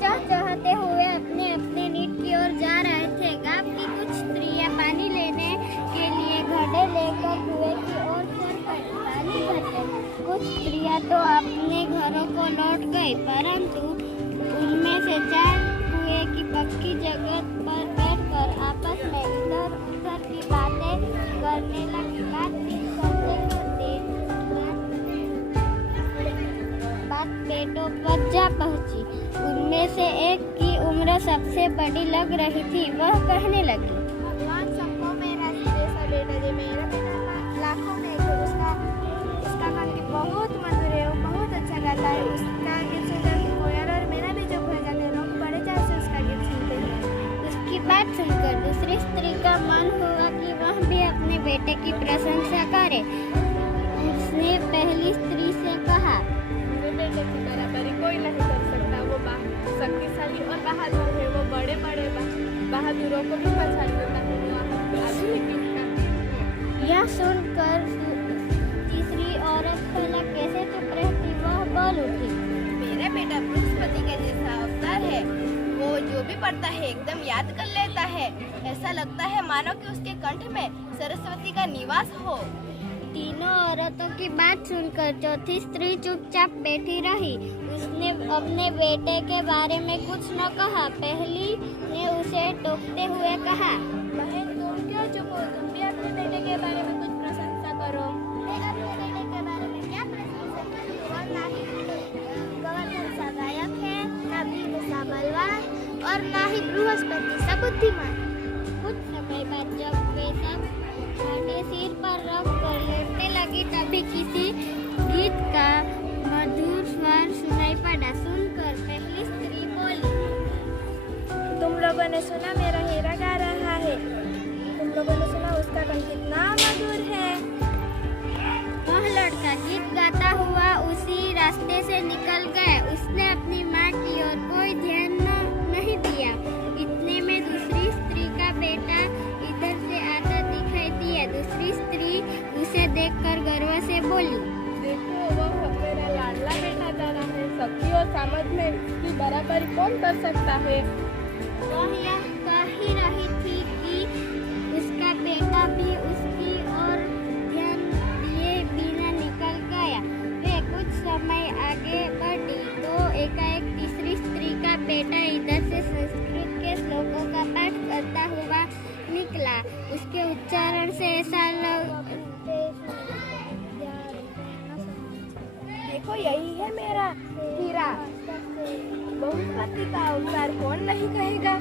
चहचहाते हुए अपने अपने नीड की ओर जा रहे थे। गांव की कुछ स्त्रियां पानी लेने के लिए घड़े लेकर कुएं की ओर चल पड़ी। पानी भरते कुछ स्त्रियां तो अपने घरों को लौट गई, परंतु उनमें से 4 कुएं की पक्की जगह पर बैठकर आपस में इधर उधर की बातें करने लगी। बात पेटों पर जा पहुंची। उनमें से एक की उम्र सबसे बड़ी लग रही थी। वह कहने लगी, भगवान सबको मेरा जैसा बेटा दे। मेरा बेटा लाखों में एक है। उसका कंठ बहुत मधुर है, वो बहुत अच्छा गाता है। उसका गीत सुनकर के कोयल और मेरा भी जो खो जाते हैं, लोग बड़े चाव से उसका गीत सुनते हैं। उसकी बात सुनकर दूसरी स्त्री का मन हुआ कि वह भी अपने बेटे की प्रशंसा करे। उसने पहली स्त्री से कहा, मेरे बेटे की बराबरी कोई नहीं कर सकता। वो शक्तिशाली और बहादुर है। वो बड़े बड़े बहादुरों को भी पछाड़ देता है। यह सुनकर तीसरी औरत पहले कैसे चुप रहती, वह बोल उठी, मेरा बेटा बृहस्पति के जैसा अवतार है। वो जो भी पढ़ता है एकदम याद कर लेता है। ऐसा लगता है मानो कि उसके कंठ में सरस्वती का निवास हो। तीनों औरतों की बात सुनकर चौथी स्त्री चुपचाप बैठी रही। उसने अपने बेटे के बारे में कुछ न कहा। पहली ने उसे टोकते हुए कहा, बहन तुम क्यों चुप हो? तुम भी अपने बेटे के बारे में कुछ प्रशंसा करो। मैं अपने बेटे के बारे में क्या प्रशंसा करूं? वह ना ही गवर्धन सा गायक है, ना भीम सा बलवान और ना ही बृहस्पति सा बुद्धिमान। कुछ समय बाद जब वे सब घाटे सिर पर रख कर लेटने लगी, तभी किसी गीत का मधुर स्वर सुनाई पड़ा। सुनकर पहली स्त्री बोली, तुम लोगों ने सुना मेरा हीरा गा रहा है? तुम लोगों ने सुना उसका कंठ कितना मधुर है? वह लड़का गीत गाता हुआ उसी रास्ते से निकल गया। उसने अपनी माँ की ओर कोई ध्यान नहीं दिया। इतने में दूसरी स्त्री का बेटा इधर से आता दिखाई दिया। दूसरी स्त्री उसे देखकर गर्व से बोली, देखो वो मेरा लाडला बेटा जा रहा है। शक्ति और सामर्थ्य में इसकी बराबरी कौन कर सकता है? वह यह कह ही रही थी कि उसका बेटा भी उसकी ओर ध्यान दिए बिना निकल गया। वे कुछ समय आगे बढ़ी तो एकाएक तीसरी स्त्री का बेटा इधर से संस्कृत के श्लोकों का पाठ करता हुआ निकला। उसके उच्चारण से ऐसा देखो यही है मेरा हीरा। बहुपति का अवतार कौन नहीं कहेगा।